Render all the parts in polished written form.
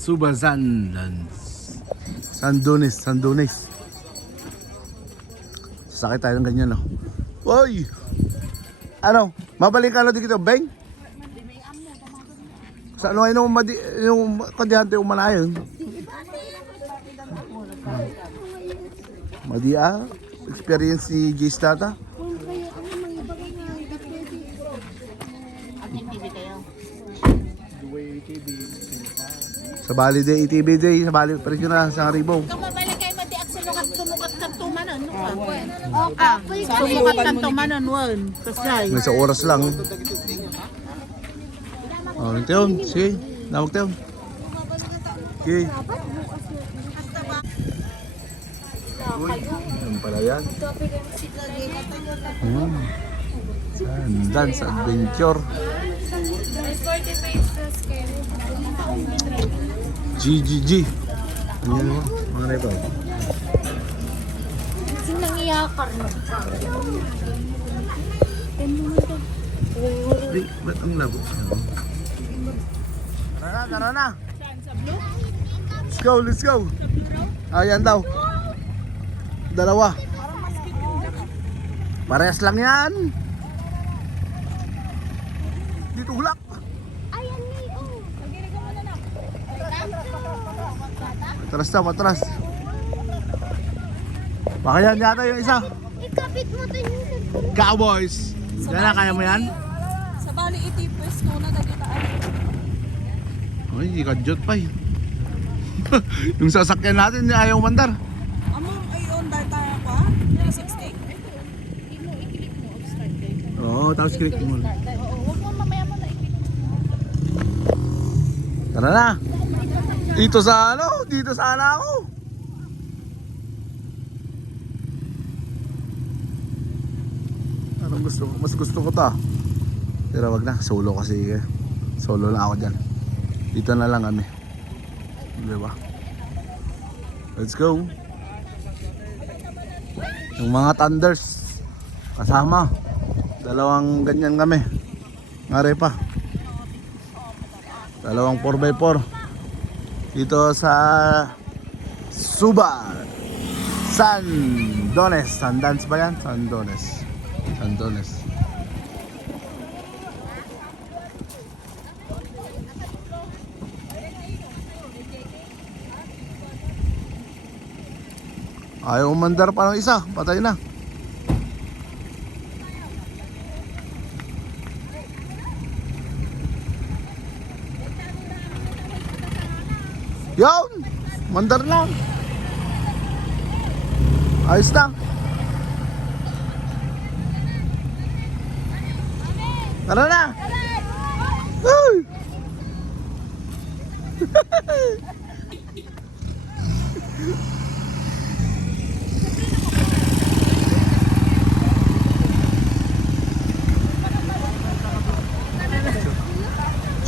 Subazan Sandones. Sasakay tayo ng ganyan, no? Uy! Ano? Mabalik ka na dito, Beng? Sa ano ngayon yung kadihante umanayon? Madia? Experience ni Jace Tata? Sa Bali Day, ETV Day, sa Bali presyo na sa Haribo. Kung mabalik kayo madiak sumukat kan tumanon, no? Sumukat kan tumanon, wan. Kasay. May sa oras lang. Oh, nagtayon. Sige, nawag tayon. Okay. Uy, yan pala yan. Dance Adventure. GGG. Ano yun mo? Mga na ito. Sinang iyakar mo. Di, ba't ang labo? Tara na. Let's go. Ayan daw. Dalawa. Parehas lang yan. Dito hulak. Ayan ni, Matras. Baka yan yata yung isa. ikapit mo to yung cellphone. Cowboys. Yan na, kaya mo yan? Sa Bali itipwes ko na dagitaan. Ay, hindi ka jot pa eh. Yung sasakyan natin, ayaw mandar. Amo ay on dahil tayo ko ha? 360? Imo i-click mo of start day. Oo, tapos click mo. Oo, huwag mo mamaya mo na i-click. Tara na. Dito sana ako. Anong gusto ko? Mas gusto ko ta. Pero wag na, solo kasi. Solo lang ako dyan. Dito na lang kami. Diba? Let's go. Yung mga Thunders kasama. Dalawang ganyan kami. Ngare pa. Dalawang 4x4. Dito sa Sandones. Sundance ba yan? Sandones. Ayaw umandar pa ng isa. Patay na. Yun! Mandar lang. Ayos lang. Tara na! Uy!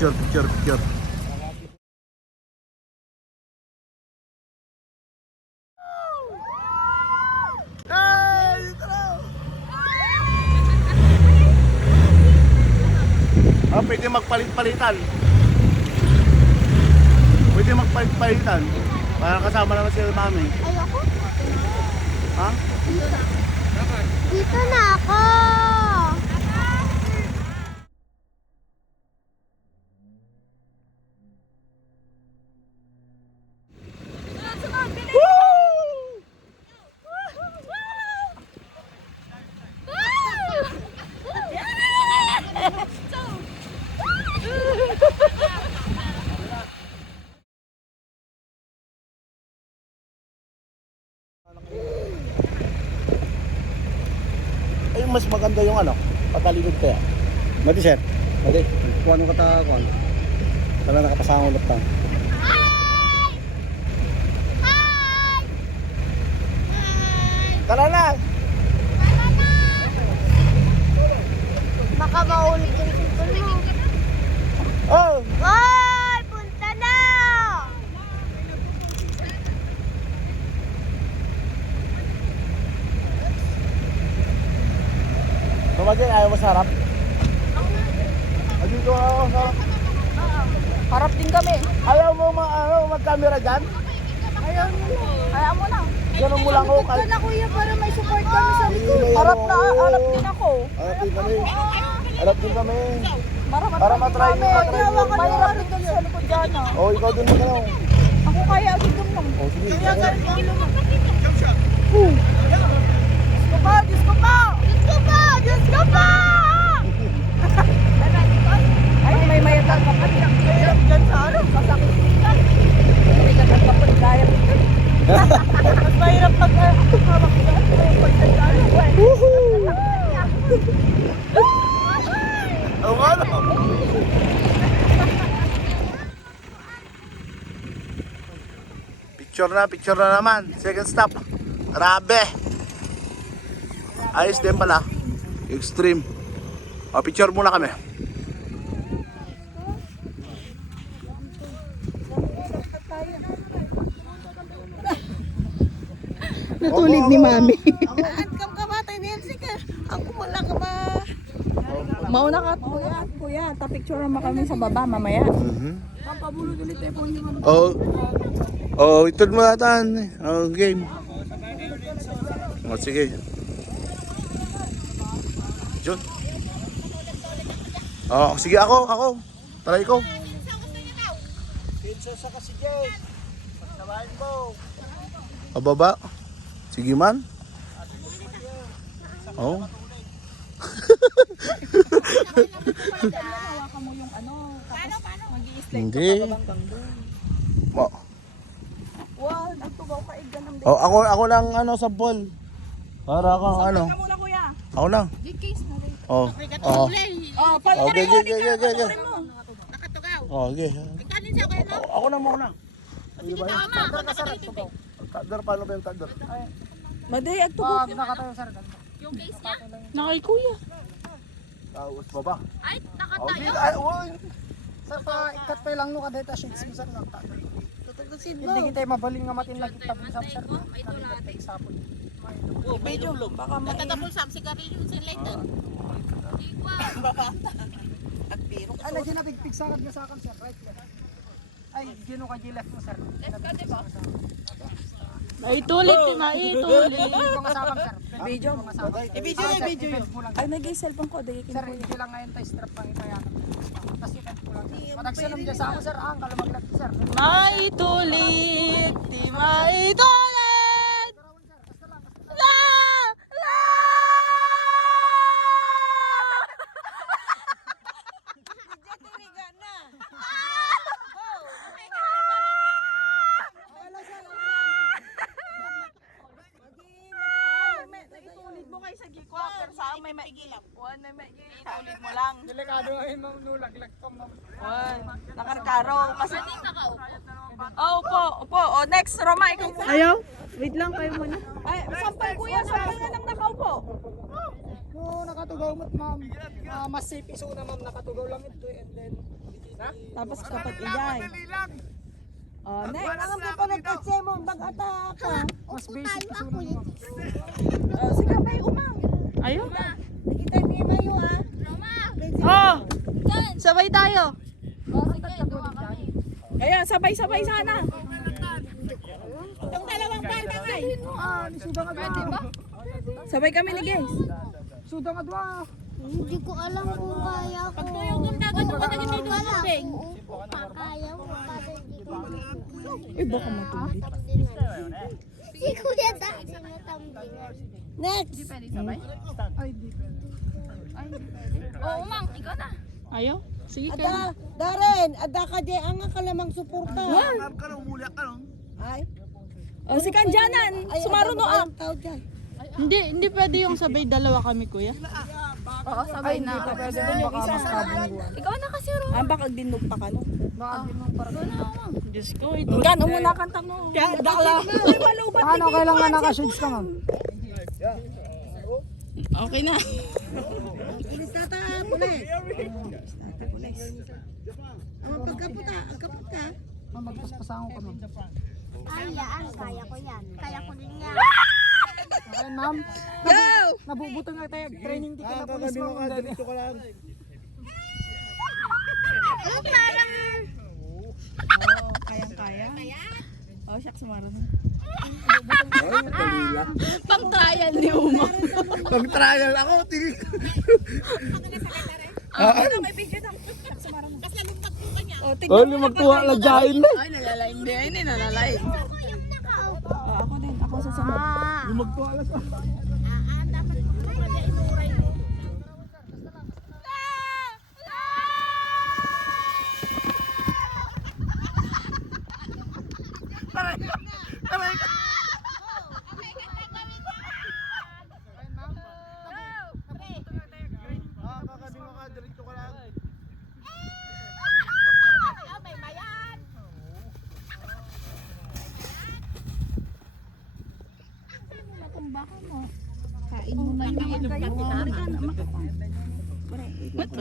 Picture. Pwede magpalit-palitan. Para kasama naman sila mami. Ayoko. Ha? Dito na ako. Ay, mas maganda yung ano, patalikod kaya. Mati sir. Mati. Kuha nung katakuan. Tala nakapasang ulit lang. Tala na! Baka maulit yung cellphone mo. Oh! Hoy! Punta na! Kumagin, ayaw mo sa harap? Dito ako sa harap. Harap din kami. Ayaw mo mag-camera dyan? Ayaw mo lang. Ganun mo lang ako. Ito na kuya para may support kami sa likod. Harap din ako. Harap din kami. Harap din kami. Para matry mo. Mahirap din doon sa likod dyan. Oh, ikaw din mo gano'n. Ako kaya agad doon lang. Oh, sige. Diyos ko pa! Diyos ko pa! Ay, may mayatag ka pa. Hirap dyan sa ano? Masakit tingnan. May mayatag ka pa. Kaya mo dyan. Mas mahirap pag hawak dyan. May pagtagano. Oh, ano? Picture na naman. Second stop. Grabe. Ayos din pala. Extreme. O, picture muna kami. Natulid ni Mami. Kam ka ba? Tayo Nancy ka. Ako wala ka ba? Mauna ka kuya. Kuya, ta-picture mo kami sa baba mamaya. Pampabulod ulit eh po yung Oh, ito mo natin. Oh, game. Oh, sige. Jun. Oh, sige ako. Try ko. Pizza sa kasi Jay. Pagsabahin mo. Ababa. Sige man. Oh. hawakan mo yung ano. Tapos mag-i-slide Hindi. ka hanggang doon. Oh. Wow, nagtugaw ka igyan ng Oh, ako lang sample. Para ako ano. Ka muna kuya. Ako lang. Case na rin. Oh. Oh. Oh, pag Okay, okay. Nakatugaw. Oh, okay. Kanin siya kayo. Ako na muna. Sige tama. Kadar, paano ba yung kadar? Maday at tugaw. Yung case niya? Nakay kuya. Tapos baba. Ay, Oh, nakatayo. sige. Ay, uy. Sir, pa-ikat pa lang no kadeta shades mo sir no. Hindi kita mabaling nga matin lagi tabi sa sir. Ito natin. Sapon. Medyo baka Natatapol sa sigarilyo sa lighter. Ay nandiyan na pigpig sa nga sa akin sir, right left. Ay, gino ka left mo sir. Left ka, diba? Maitulit, maitulit. Hindi ko nga sa akin sir. Video. I-video yun. Ay, nag-cellphone ko. Dahil Sir, hindi lang ngayon tayo strap pang ipayatan. Tapos i-cut ko lang. Matagsinom dyan sa ako sir, ang kalamag-left sir. Maitulit, di maitulit. La! La! Itulit mo kay sa gikwa, pero sa may maigilap. May itulit mo lang. Delikado ngayon nulaglag ka mo. Nakarkaro kasi upo. O next, Roma, ikaw muna. Ayaw? Wait lang kayo muna. Ay, sampal kuya, sampal na lang nakaupo. No, nakatugaw mo't ma'am. Mas safe iso na ma'am, nakatugaw lang ito and then Tapos kapag iyay. O next. mas basic iso na ma'am. O sige, may umang. Ayaw? Oh! Sabay tayo. Ayan, sabay-sabay sana. Yung dalawang bata ngay. Suda nga dwa. Sabay kami ni guys. Suda nga dwa. Hindi ko alam kung kaya ko. Pagtuyong yung dagat, kung patagin may tubig. Kaya ko kasi hindi ko. Eh, baka matulid. Si Kuya dahil natambingan. Next! Oo, Mang, ikaw na. Ayaw? Sige kayo. Ada, Darren, ada ka di ang kalamang suporta. Ka nung muli ka nung. Ay, O si Kanjanan, sumaruno ah. tao dyan. Hindi pwede yung sabay dalawa kami, kuya. Oo, sabay na. Pwede doon yung isa. Ikaw na kasi, Ro. Ang baka dinug pa ka no? Diyos ko, ito. Gan, umuna kanta mo. Dakla. Paano kailangan naka-shades ka ma'am? Okay na. Ilis tata, pulis. Ang pagkaputa, ka. Ma'am, magpaspasango ka ma'am. Kaya ko yan. Kaya ko din yan. Okay ma'am. Nabubuto nga tayo. Training di ka na pulis ma'am. Ay, kalila. Pang trial ni Uma. Pag trial ako, tingin. May picture na. Oh, lumagtuwa na dyan na. Ay, nalalain din. Ay, nalalain. Ako din. Ako susunod. Lumagtuwa na sa.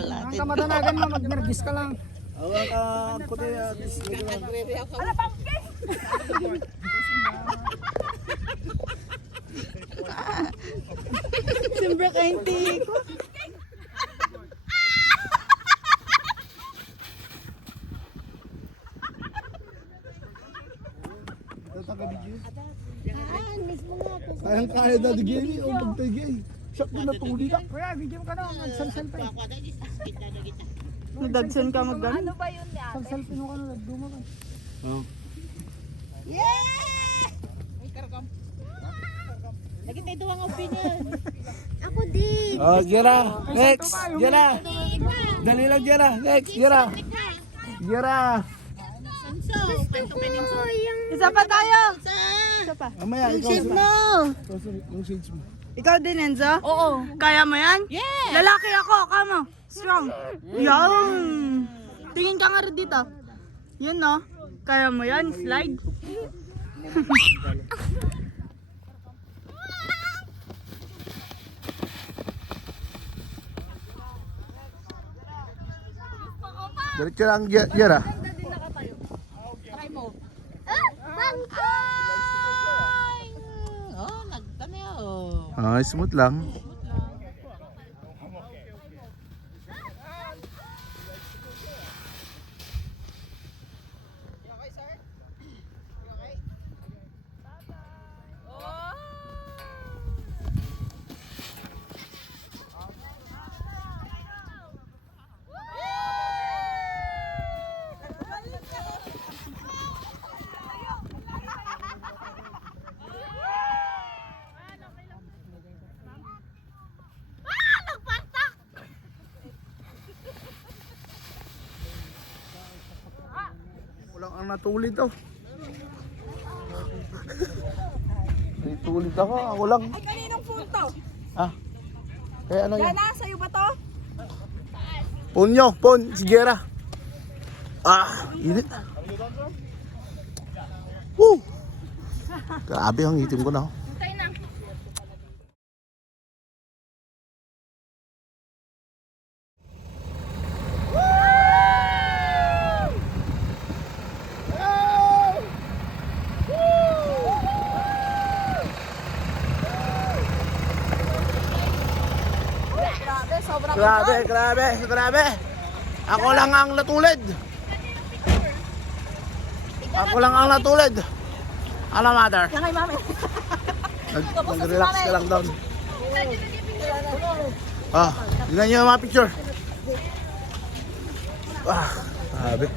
Ang kamadanagan mo, magnergis ka lang. Siyempre kayong tiko. Kayang kaya na digili o pagtigay. Siyak mo na tuli ka. Kuya, video ka na, mag-selfie. Nadagsan ka mag-gan. Selfie mo ka na, nagduma ka. Lagi tayo duwang opinion. Ako din. Oh, Gira. Next. Gira. Dali lang, Gira. Next, Gira. Gira. Sanso, kwento ka nin Oh, yung... Isa pa tayo. Isa pa. Amaya, ikaw Shit sila. mo. Yung shades mo. Ikaw din, Enzo? Oo. Kaya mo yan? Yes! Lalaki ako, kamo. Strong. Yan. Tingin ka nga rin dito. Yun, no? Kaya mo yan, slide. Diretso lang, Gira. Oh, nagtaneo. Ah, smooth lang. Kulang ang natulid oh. Natulid ako lang. Ay, kaninong phone to? Ah. Kaya ano yun? Yana, sa'yo ba to? Phone nyo, phone, si Gira. Ah, init. Woo! Grabe ang itim ko na. Oh. Grabe. Ako lang ang natulid. Ano, mother? Yan kay mami. Nag-relax ka lang doon. Ah, tingnan nyo yung mga picture. Ah, grabe.